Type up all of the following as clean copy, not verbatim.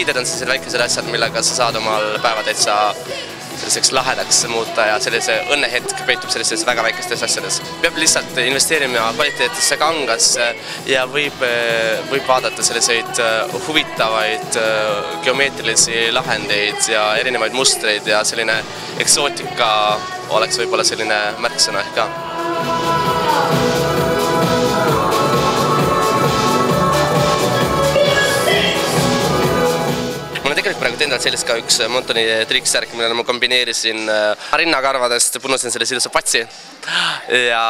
riided on sellised väikesed asjad, millega sa saad omal päeva täitsa selliseks lahedaks muuta ja sellise õnnehetk peitub sellistes väga väikestes asjades. Peab lihtsalt investeerima kvaliteetisse kangasse ja võib vaadata selliseid huvitavaid geomeetrilisi lahendeid ja erinevaid mustreid ja selline eksootika oleks võib-olla selline märksõna ehk ka. Tegelikult praegu endal sellist ka üks Montoni triiksärk, millele ma kombineerisin rinnakarvadest, punusin selle ilusa patsi ja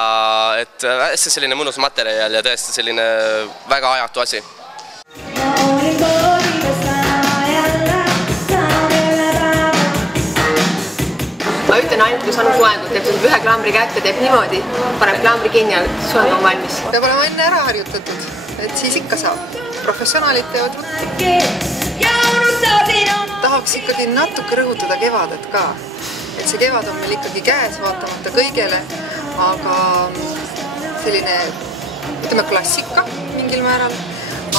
et hästi selline mõnus materjal ja tõesti selline väga ajatu asi. Ma ütlen ainult, kui sanu soengut teeb ühe klaamri kätte, teeb niimoodi, paneb klaamri kinni ja soeng on valmis. Peab olema enne ära harjutatud, et siis ikka saab. Professionaalid teevad tahaks ikkagi natuke rõhutada kevadet ka. Et see kevad on meil ikkagi käes vaatamata kõigele, aga selline, ütleme, klassika mingil määral,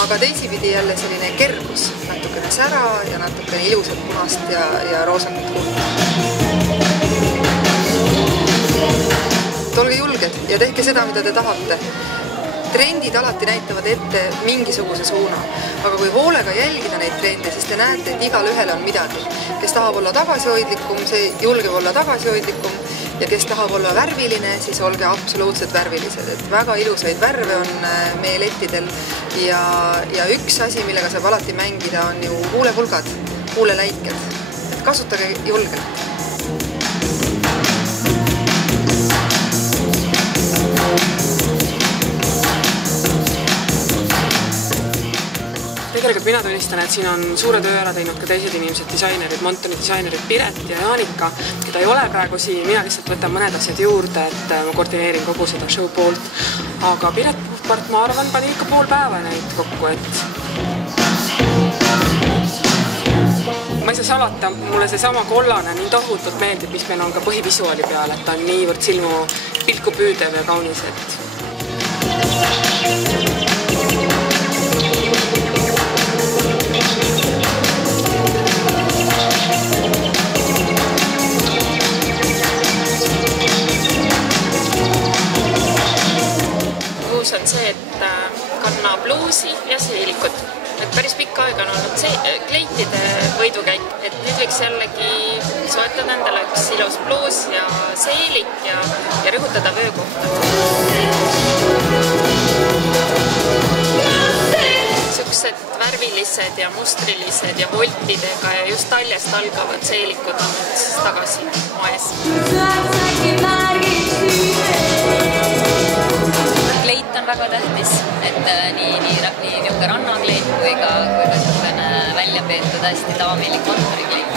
aga teisipidi jälle selline kergus, natukene sära ja natukene ilusat punast ja roosakut kuult. Olge julged ja tehke seda, mida te tahate. Trendid alati näitavad ette mingisuguse suuna, aga kui hoolega jälgida neid trende, siis te näete, et igal ühel on midagi. Kes tahab olla tagasihoidlikum, see julgeb olla tagasihoidlikum ja kes tahab olla värviline, siis olge absoluutselt värvilised. Et väga ilusaid värve on meie lettidel ja üks asi, millega saab alati mängida, on ju huulepulgad, huuleläiked. Et kasutage julgelt. Tegelikult mina tunnistan, et siin on suure töö ära teinud ka teised inimesed, disainerid, Montoni disainerid Piret ja Jaanika, keda ei ole praegu siin, mina lihtsalt võtan mõned asjad juurde, et ma koordineerin kogu seda show poolt. Aga Piret Puhpart, ma arvan, pani ikka pool päeva neid kokku, et ma ei saa salata, mulle seesama kollane nii tohutult meeldib, mis meil on ka põhivisuaali peal, et ta on niivõrd silmu pilku püüdev ja kaunis, et on see, et kanna bluusi ja seelikut. Et päris pikka aega on olnud kleitide võidukäik, et nüüd võiks jällegi soetada endale üks ilus bluus ja seelik ja rõhutada vöökohta. Siuksed värvilised ja mustrilised ja voltidega ja just taljest algavad seelikud on nüüd tagasi moes. Kleit on väga tähtis, et nii rannakleit kui ka välja peetud hästi tavameelik kontorikleit.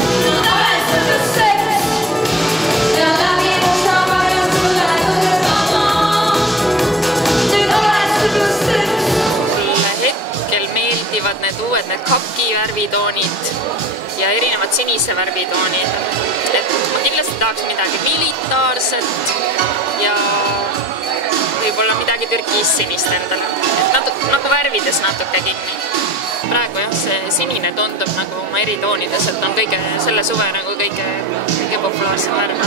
Hetkel meeldivad need uued kaki värvitoonid ja erinevad sinise värvitoonid. Et ma kindlasti tahaks midagi militaarset ja võib-olla midagi türkiissinist endale. Nagu värvides natuke kinni. Praegu jah, see sinine tundub nagu oma eritoonides, et on selle suve nagu kõige populaarsem värv.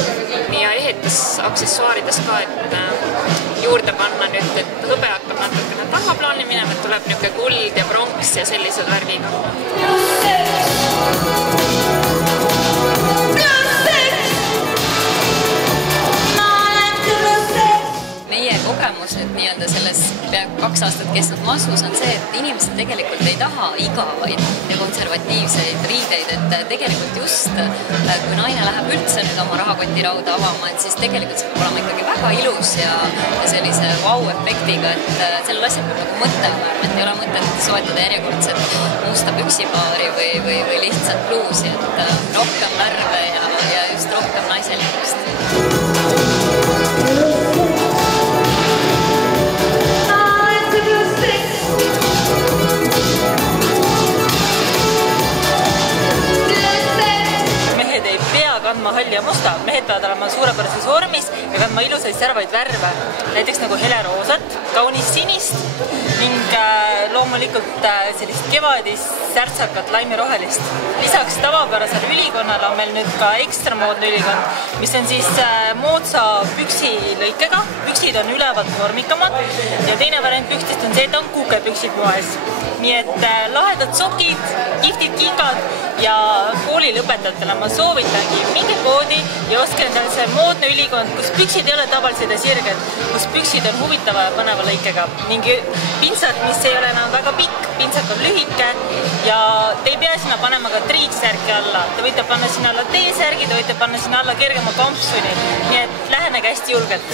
Ja ehitas aksessuaarides ka, et juurde panna nüüd, et hõbe hakkab natukene tahaplaani minema, et tuleb niuke kuld ja pronks ja sellised värviga. Kogemus nüüd nii-öelda selles peaaegu 2 aastat kestnud masus on see, et inimesed tegelikult ei taha igavaid ja konservatiivseid riideid, et tegelikult just kui naine läheb üldse nüüd oma rahakotirauda avama, et siis tegelikult see peab olema ikkagi väga ilus ja sellise wow-efektiga, et sellel asjal peab nagu mõte olema, et ei ole mõtet soetada järjekordset musta püksipaari või lihtsalt bluusi, et rohkem värve ja just rohkem naiselikust. Halli ja musta, mehed peavad olema olema suurepärases vormis ja kandma ilusaid säravaid värve, näiteks nagu heleroosat, kaunist sinist ning loomulikult sellist kevadist särtsakat laimirohelist. Lisaks tavapärasele ülikonnale on meil nüüd ka ekstra moodne ülikond, mis on siis moodsa püksilõikega. Püksid on ülevalt vormikamad ja teine variant pükstist on see, et on kukepüksid moes. Nii et lahedad sokid, kihvtid kingad ja koolilõpetajatele ma soovitangi minge poodi ja ostke endale see moodne ülikond, kus püksid ei ole tavalised ja sirged, kus püksid on huvitava ja põneva lõikega ning pintsak, mis ei ole enam väga pikk, pintsak on lühike ja te ei pea sinna panema ka triiksärki alla. Te võite panna sinna alla T-särgi, te võite panna sinna alla kergema kampsuni, nii et lähenege hästi julgelt.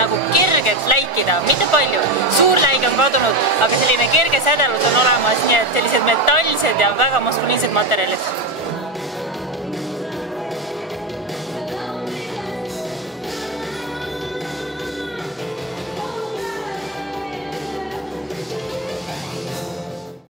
Nagu kergelt läikida, mitte palju. Suur läik on kadunud, aga selline kerge sädelus on olemas, nii et sellised metallsed ja väga maskuliinsed materjalid.